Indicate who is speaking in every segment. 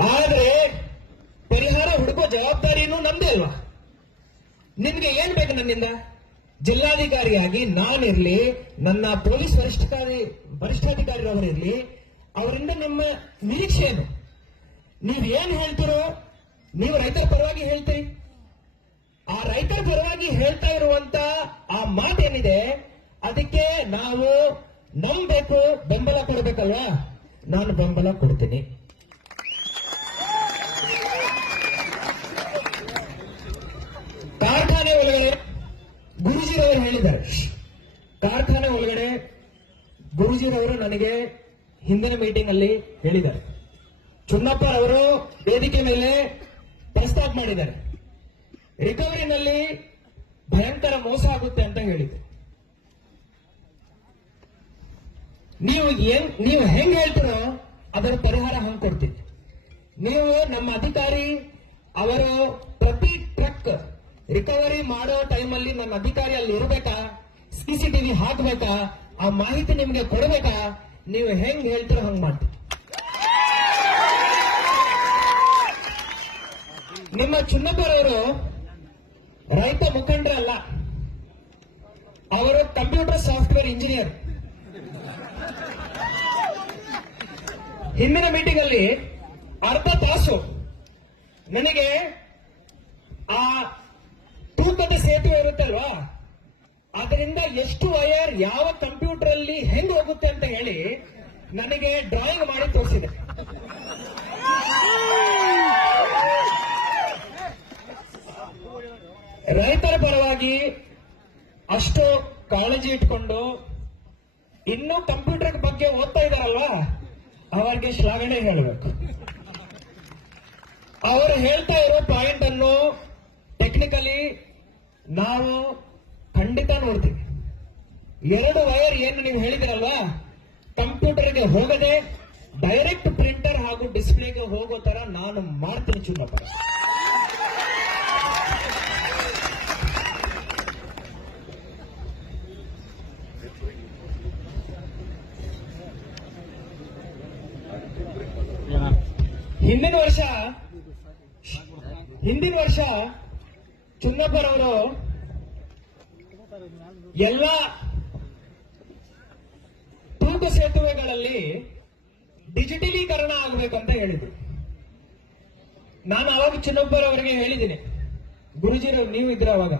Speaker 1: ಆದ್ರೆ ಪರಿಹಾರ ಹುಡುಕೋ ಜವಾಬ್ದಾರಿನೂ ನಮ್ದೇ ಅಲ್ವಾ? ನಿಮ್ಗೆ ಏನ್ ಬೇಕು ನನ್ನಿಂದ? ಜಿಲ್ಲಾಧಿಕಾರಿಯಾಗಿ ನಾನಿರ್ಲಿ, ನನ್ನ ಪೊಲೀಸ್ ವರಿಷ್ಠಾಧಿಕಾರಿ ವರಿಷ್ಠಾಧಿಕಾರಿರವರಿರ್ಲಿ ಅವರಿಂದ ನಿಮ್ಮ ನಿರೀಕ್ಷೆ ಏನು ನೀವ್ ಏನ್ ಹೇಳ್ತಿರೋ, ನೀವು ರೈತರ ಪರವಾಗಿ ಹೇಳ್ತೀರಿ. ಆ ರೈತರ ಪರವಾಗಿ ಹೇಳ್ತಾ ಇರುವಂತ ಆ ಮಾತೇನಿದೆ, ಅದಕ್ಕೆ ನಾವು ನಂಬಬೇಕು ಬೆಂಬಲ ಕೊಡಬೇಕಲ್ವಾ? ನಾನು ಬೆಂಬಲ ಕೊಡ್ತೀನಿ. ಗುರುಜಿರವರು ನನಗೆ ಹಿಂದಿನ ಮೀಟಿಂಗ್ ಅಲ್ಲಿ ಹೇಳಿದ್ದಾರೆ. ಚುನ್ನಪ್ಪ ಅವರು ವೇದಿಕೆ ಮೇಲೆ ಪ್ರಸ್ತಾಪ ಮಾಡಿದ್ದಾರೆ. ರಿಕವರಿನಲ್ಲಿ ಭಯಂಕರ ಮೋಸ ಆಗುತ್ತೆ ಅಂತ ಹೇಳಿದ್ರು. ನೀವು ಏನ್ ನೀವು ಹೆಂಗ್ ಹೇಳ್ತೀರೋ ಅದರ ಪರಿಹಾರ ಹಂಗ್ ಕೊಡ್ತೀನಿ. ನೀವು ನಮ್ಮ ಅಧಿಕಾರಿ ಅವರು ಪ್ರತಿ ಟ್ರಕ್ ರಿಕವರಿ ಮಾಡೋ ಟೈಮಲ್ಲಿ ನನ್ನ ಅಧಿಕಾರಿ ಅಲ್ಲಿ ಇರಬೇಕಾ? ಸಿಸಿಟಿವಿ ಹಾಕ್ಬೇಕಾ? ಆ ಮಾಹಿತಿ ನಿಮ್ಗೆ ಕೊಡಬೇಕ? ನೀವು ಹೆಂಗ್ ಹೇಳ್ತೀರೋ ಹಂಗ್ ಮಾಡ್ತೀರಿ ನಿಮ್ಮ ಚುನ್ನಪ್ಪರವರು ರೈತ ಮುಖಂಡರಲ್ಲ ಅವರು ಕಂಪ್ಯೂಟರ್ ಸಾಫ್ಟ್ವೇರ್ ಇಂಜಿನಿಯರ್. ಹಿಂದಿನ ಮೀಟಿಂಗ್ ಅಲ್ಲಿ ಅರ್ಧ ತಾಸು ನನಗೆ ಆ ತೂಕದ ಸೇತುವೆ ಇರುತ್ತಲ್ವಾ? ಅದರಿಂದ ಎಷ್ಟು ವಯರ್ ಯಾವ ಕಂಪ್ಯೂಟರ್ ಅಲ್ಲಿ ಹೆಂಗ್ ಹೋಗುತ್ತೆ ಅಂತ ಹೇಳಿ ನನಗೆ ಡ್ರಾಯಿಂಗ್ ಮಾಡಿ ತೋರಿಸಿದೆ. ರೈತರ ಪರವಾಗಿ ಅಷ್ಟು ಕಾಳಜಿ ಇಟ್ಕೊಂಡು ಇನ್ನೂ ಕಂಪ್ಯೂಟರ್ ಬಗ್ಗೆ ಓದ್ತಾ ಇದಾರಲ್ವಾ? ಅವರಿಗೆ ಶ್ಲಾಘನೆ ಹೇಳಬೇಕು. ಅವರು ಹೇಳ್ತಾ ಇರೋ ಪಾಯಿಂಟ್ ಅನ್ನು ಟೆಕ್ನಿಕಲಿ ನಾವು ಖಂಡಿತ ನೋಡ್ತೀವಿ ಎರಡು ವೈರ್ ಏನು ನೀವು ಹೇಳಿದಿರಲ್ವಾ? ಕಂಪ್ಯೂಟರ್ಗೆ ಹೋಗದೆ ಡೈರೆಕ್ಟ್ ಪ್ರಿಂಟರ್ ಹಾಗೂ ಡಿಸ್ಪ್ಲೇಗೆ ಹೋಗೋ ತರ ನಾನು ಮಾಡ್ತೀನಿ ಚುನ್ನಪ್ಪ ಹಿಂದಿನ ವರ್ಷ ಹಿಂದಿನ ವರ್ಷ ಚುನ್ನಪ್ಪರವರು ಎಲ್ಲ ತೂಕ ಸೇತುವೆಗಳಲ್ಲಿ ಡಿಜಿಟಲೀಕರಣ ಆಗಬೇಕು ಅಂತ ಹೇಳಿದ್ರು. ನಾನು ಅವಾಗ ಚಿನ್ನೊಬ್ಬರವರಿಗೆ ಹೇಳಿದ್ದೀನಿ ಗುರುಜಿರವ್ರು ನೀವು ಇದ್ರ ಅವಾಗ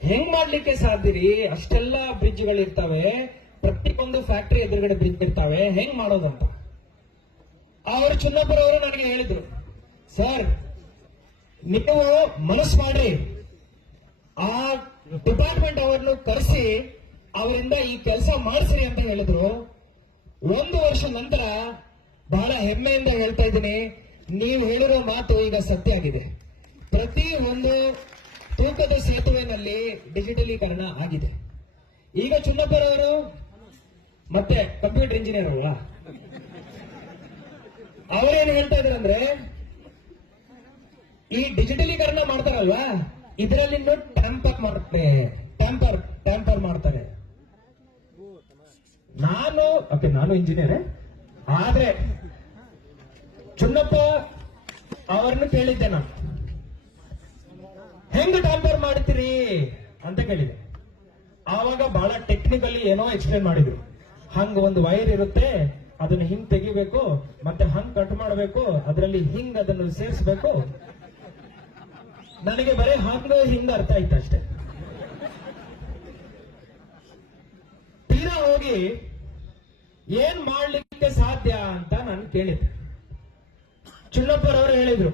Speaker 1: ಹೆಂಗ್ ಮಾಡ್ಲಿಕ್ಕೆ ಸಾಧ್ಯ ರೀ? ಅಷ್ಟೆಲ್ಲ ಬ್ರಿಡ್ಜ್ಗಳಿರ್ತಾವೆ, ಪ್ರತಿಯೊಂದು ಫ್ಯಾಕ್ಟರಿ ಎದುರುಗಡೆ ಬ್ರಿಡ್ಜ್ ಇರ್ತಾವೆ, ಹೆಂಗ್ ಮಾಡೋದಂತ ಅವರು ಚಿನ್ನೊಬ್ಬರವರು ನನಗೆ ಹೇಳಿದ್ರು, ಸರ್, ನೀವು ಮನಸ್ಸು ಮಾಡ್ರಿ. ಆ ಡಿಪಾರ್ಟ್ಮೆಂಟ್ ಅವರನ್ನು ಕರೆಸಿ, ಅವರಿಂದ ಈ ಕೆಲಸ ಮಾಡಿಸ್ರಿ ಅಂತ ಹೇಳಿದ್ರು. ಒಂದು ವರ್ಷ ನಂತರ ಬಹಳ ಹೆಮ್ಮೆಯಿಂದ ಹೇಳ್ತಾ ಇದ್ದೀನಿ, ನೀವು ಹೇಳಿರೋ ಮಾತು ಈಗ ಸತ್ಯ ಆಗಿದೆ. ಪ್ರತಿ ಒಂದು ತೂಕದ ಸೇತುವೆನಲ್ಲಿ ಡಿಜಿಟಲೀಕರಣ ಆಗಿದೆ. ಈಗ ಚುನ್ನಪ್ಪರವರು ಮತ್ತೆ ಕಂಪ್ಯೂಟರ್ ಇಂಜಿನಿಯರ್ ಅಲ್ವಾ? ಅವರೇನು ಹೇಳ್ತಾ ಇದಾರೆ ಅಂದ್ರೆ, ಈ ಡಿಜಿಟಲೀಕರಣ ಮಾಡ್ತಾರಲ್ವಾ? ಇದರಲ್ಲಿ ಟ್ಯಾಂಪರ್ ಮಾಡುತ್ತೆ. ಟ್ಯಾಂಪರ್ ಟ್ಯಾಂಪರ್ ಮಾಡ್ತಾರೆ. ನಾನು, ಓಕೆ, ನಾನು ಇಂಜಿನಿಯರ್ ಆದ್ರೆ, ಚುನ್ನಪ್ಪ ಅವರನ್ನು ಕೇಳಿದ್ದೆ ನಾನು. ಹೆಂಗ್ ಟ್ಯಾಂಪರ್ ಮಾಡ್ತೀರಿ? ಅಂತ ಕೇಳಿದೆ. ಆವಾಗ ಬಹಳ ಟೆಕ್ನಿಕಲಿ ಏನೋ ಎಕ್ಸ್ಪ್ಲೇನ್ ಮಾಡಿದ್ರು. ಹಂಗ ಒಂದು ವೈರ್ ಇರುತ್ತೆ, ಅದನ್ನ ಹಿಂಗ್ ತೆಗಿಬೇಕು, ಮತ್ತೆ ಹಂಗ್ ಕಟ್ ಮಾಡಬೇಕು, ಅದರಲ್ಲಿ ಹಿಂಗ್ ಅದನ್ನು ಸೇರಿಸಬೇಕು ನನಗೆ ಬರೇ ಹಂಗ ಹಿಂಗ ಅರ್ಥ ಆಯ್ತು ಅಷ್ಟೇ. ತೀರಾ ಹೋಗಿ ಏನ್ ಮಾಡ್ಲಿಕ್ಕೆ ಸಾಧ್ಯ ಅಂತ ನಾನು ಕೇಳಿದ್ದೆ. ಚುನ್ನಪ್ಪರವರು ಹೇಳಿದ್ರು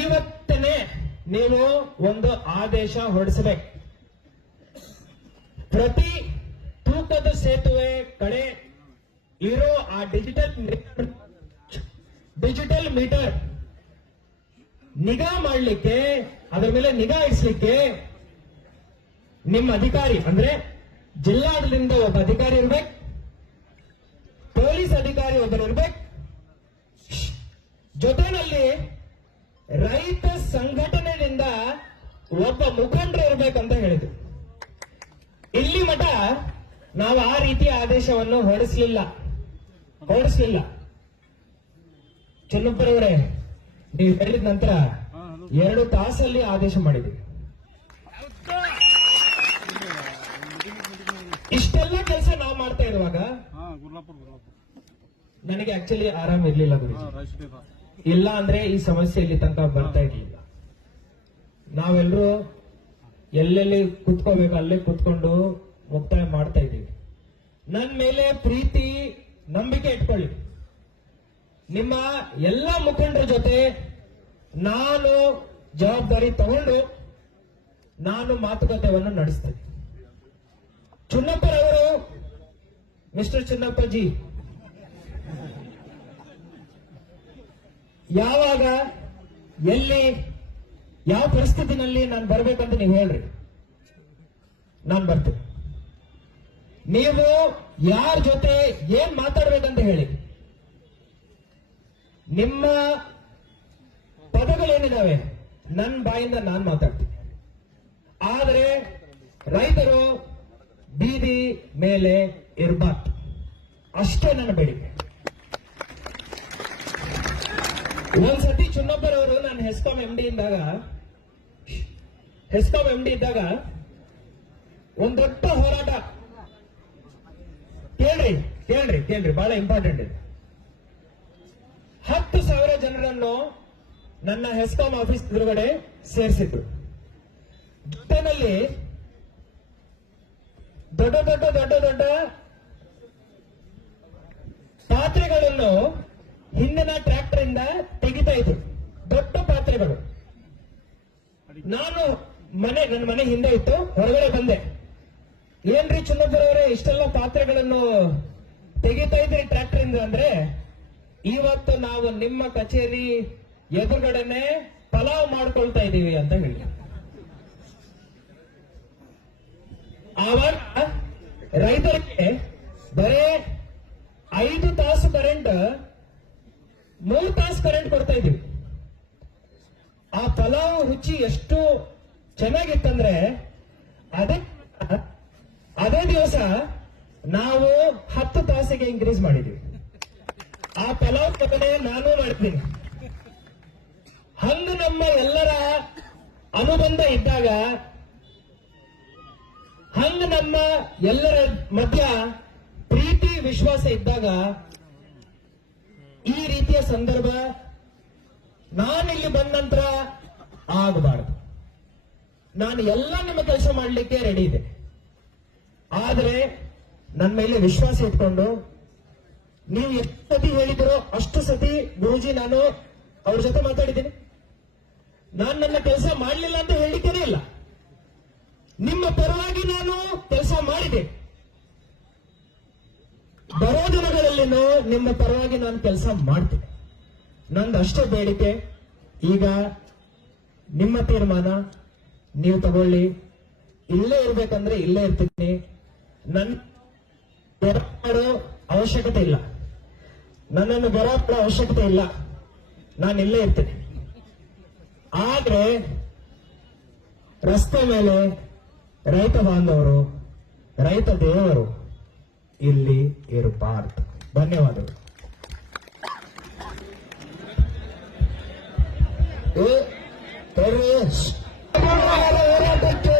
Speaker 1: ಇವತ್ತನೇ ನೀವು ಒಂದು ಆದೇಶ ಹೊರಡಿಸಬೇಕು. ಪ್ರತಿ ತೂಕದ ಸೇತುವೆ ಕಡೆ ಇರೋ ಆ ಡಿಜಿಟಲ್ ಡಿಜಿಟಲ್ ಮೀಟರ್ ನಿಗಾ ಮಾಡಲಿಕ್ಕೆ, ಅದರ ಮೇಲೆ ನಿಗಾ ಇಡಿಸ್ಲಿಕ್ಕೆ ನಿಮ್ಮ ಅಧಿಕಾರಿ, ಅಂದ್ರೆ ಜಿಲ್ಲಾಡಳಿತದಿಂದ ಒಬ್ಬ ಅಧಿಕಾರಿ ಇರ್ಬೇಕು, ಪೊಲೀಸ್ ಅಧಿಕಾರಿ ಒಬ್ಬರು ಇರ್ಬೇಕು. ಜೊತೆನಲ್ಲಿ ರೈತ ಸಂಘಟನೆಯಿಂದ ಒಬ್ಬ ಮುಖಂಡರು ಇರ್ಬೇಕಂತ ಹೇಳಿದ್ರು. ಇಲ್ಲಿ ಮಠ ನಾವು ಆ ರೀತಿಯ ಆದೇಶವನ್ನು ಹೊರಡಿಸಲಿಲ್ಲ. ಹೊರಡಿಸಲಿಲ್ಲ. ಚನ್ನಪ್ಪರವರೇ ನೀವು ಹೇಳಿದ ನಂತರ ಎರಡು ತಾಸಲ್ಲಿ ಆದೇಶ ಮಾಡಿದ್ದೀವಿ ಇಷ್ಟೆಲ್ಲ ಕೆಲಸ ನಾವು ಮಾಡ್ತಾ ಇರುವಾಗ ನನಗೆ ಆಕ್ಚುಲಿ ಆರಾಮ್ ಇರ್ಲಿಲ್ಲ ಗುರುಜಿ. ಇಲ್ಲ ಅಂದ್ರೆ ಈ ಸಮಸ್ಯೆ ಇಲ್ಲಿ ತನಕ ಬರ್ತಾ ಇರ್ಲಿಲ್ಲ. ನಾವೆಲ್ಲರೂ ಎಲ್ಲೆಲ್ಲಿ ಕುತ್ಕೋಬೇಕು ಅಲ್ಲೇ ಕುತ್ಕೊಂಡು ಮುಕ್ತಾಯ ಮಾಡ್ತಾ ಇದ್ದೀವಿ. ನನ್ನ ಮೇಲೆ ಪ್ರೀತಿ ನಂಬಿಕೆ ಇಟ್ಕೊಳ್ಳಿ. ನಿಮ್ಮ ಎಲ್ಲ ಮುಖಂಡರ ಜೊತೆ ನಾನು ಜವಾಬ್ದಾರಿ ತಗೊಂಡು ನಾನು ಮಾತುಕತೆಯನ್ನು ನಡೆಸ್ತೇನೆ. ಚುನ್ನಪ್ಪರವರು ಮಿಸ್ಟರ್ ಚುನ್ನಪ್ಪಜಿ, ಯಾವಾಗ, ಎಲ್ಲಿ, ಯಾವ ಪರಿಸ್ಥಿತಿನಲ್ಲಿ ನಾನು ಬರ್ಬೇಕಂತ ನೀವು ಹೇಳ್ರಿ. ನಾನು ಬರ್ತೇನೆ. ನೀವು ಯಾರ ಜೊತೆ ಏನ್ ಮಾತಾಡ್ಬೇಕಂತ ಹೇಳಿ. ನಿಮ್ಮ ಪದಗಳೇನಿದಾವೆ? ನನ್ನ ಬಾಯಿಂದ ನಾನು ಮಾತಾಡ್ತೀನಿ. ಆದರೆ ರೈತರು ಬೀದಿ ಮೇಲೆ ಇರಬಾರ್ದು. ಅಷ್ಟೇ ನನ್ನ ಬೇಡಿಕೆ. ಒಂದ್ಸತಿ ಚುನ್ನಪ್ಪರವರು ನಾನು ಹೆಸ್ಕಾಂ ಎಂ ಡಿ ಇದ್ದಾಗ, ಹೆಸ್ಕಾಂ ಎಂ ಡಿ ಇದ್ದಾಗ ಒಂದ್ ಹೋರಾಟ. ಕೇಳ್ರಿ ಕೇಳ್ರಿ ಕೇಳ್ರಿ, ಬಹಳ ಇಂಪಾರ್ಟೆಂಟ್ ಇದೆ. ಹತ್ತು ಸಾವಿರ ಜನರನ್ನು ನನ್ನ ಹೆಸ್ಕಾಂ ಆಫೀಸ್ ಎದುರುಗಡೆ ಸೇರಿಸಿದ್ರು ಜೊತೆನಲ್ಲಿ ದೊಡ್ಡ ದೊಡ್ಡ ದೊಡ್ಡ ದೊಡ್ಡ ಪಾತ್ರೆಗಳನ್ನು ಹಿಂದಿನ ಟ್ರ್ಯಾಕ್ಟರ್ ಇಂದ ತೆಗಿತಾ ಇದ್ರು ದೊಡ್ಡ ಪಾತ್ರೆಗಳು. ನಾನು ಮನೆ, ನನ್ನ ಮನೆ ಹಿಂದೆ ಇತ್ತು, ಹೊರಗಡೆ ಬಂದೆ. ಏನ್ರಿ ಚುನ್ನಪ್ಪರವರೇ ಇಷ್ಟೆಲ್ಲ ಪಾತ್ರೆಗಳನ್ನು ತೆಗಿತಾ ಇದ್ರಿ ಟ್ರ್ಯಾಕ್ಟರ್ ಇಂದ ಅಂದ್ರೆ ಇವತ್ತು ನಾವು ನಿಮ್ಮ ಕಚೇರಿ ಎದುರುಗಡೆನೆ ಪಲಾವ್ ಮಾಡ್ಕೊಳ್ತಾ ಇದೀವಿ ಅಂತ ಹೇಳಿ. ಆವಾಗ ರೈತರಿಗೆ ಬರೇ ಐದು ತಾಸು ಕರೆಂಟ್ ಮೂರು ತಾಸು ಕರೆಂಟ್ ಕೊಡ್ತಾ ಇದೀವಿ. ಆ ಪಲಾವ್ ರುಚಿ ಎಷ್ಟು ಚೆನ್ನಾಗಿತ್ತಂದ್ರೆ ಅದೇ ಅದೇ ದಿವಸ ನಾವು ಹತ್ತು ತಾಸಿಗೆ ಇನ್ಕ್ರೀಸ್ ಮಾಡಿದ್ವಿ. ಆ ಪಲಾವ್ ಪಕಡೆ ನಾನು ಮಾಡ್ತೀನಿ. ಹಂಗ ನಮ್ಮ ಎಲ್ಲರ ಅನುಬಂಧ ಇದ್ದಾಗ, ಹಂಗ ನಮ್ಮ ಎಲ್ಲರ ಮಧ್ಯ ಪ್ರೀತಿ, ವಿಶ್ವಾಸ ಇದ್ದಾಗ, ಈ ರೀತಿಯ ಸಂದರ್ಭ ನಾನಿಲ್ಲಿ ಬಂದ ನಂತರ ಆಗಬಾರದು. ನಾನು ಎಲ್ಲ ನಿಮ್ಮ ಕೆಲಸ ಮಾಡಲಿಕ್ಕೆ ರೆಡಿ ಇದೆ. ಆದರೆ ನನ್ನ ಮೇಲೆ ವಿಶ್ವಾಸ ಇಟ್ಕೊಂಡು ನೀವು ಎಷ್ಟು ಸತಿ ಹೇಳಿದಿರೋ ಅಷ್ಟು ಸತಿ ಗುರುಜಿ ನಾನು ಅವ್ರ ಜೊತೆ ಮಾತಾಡಿದ್ದೀನಿ. ನಾನು ನನ್ನ ಕೆಲಸ ಮಾಡಲಿಲ್ಲ ಅಂತ ಹೇಳಿದ್ದೇನೆ ಇಲ್ಲ. ನಿಮ್ಮ ಪರವಾಗಿ ನಾನು ಕೆಲಸ ಮಾಡಿದೆ. ಬರೋ ದಿನಗಳಲ್ಲಿನೂ ನಿಮ್ಮ ಪರವಾಗಿ ನಾನು ಕೆಲಸ ಮಾಡ್ತೇನೆ. ನಂದು ಅಷ್ಟೇ ಬೇಡಿಕೆ. ಈಗ ನಿಮ್ಮ ತೀರ್ಮಾನ ನೀವು ತಗೊಳ್ಳಿ. ಇಲ್ಲೇ ಇರ್ಬೇಕಂದ್ರೆ ಇಲ್ಲೇ ಇರ್ತೀನಿ. ನನ್ನ ಅವಶ್ಯಕತೆ ಇಲ್ಲ. ನನ್ನನ್ನು ಬೆರ ಮಾಡೋ ಅವಶ್ಯಕತೆ ಇಲ್ಲ. ನಾನು ಇಲ್ಲೇ ಇರ್ತೀನಿ. ಆದ್ರೆ ರಸ್ತೆ ಮೇಲೆ ರೈತ ಬಾಂಧವರು, ರೈತ ದೇವರು ಇಲ್ಲಿ ಇರಬಾರ್ದು. ಧನ್ಯವಾದಗಳು. ಹೋರಾಟಕ್ಕೆ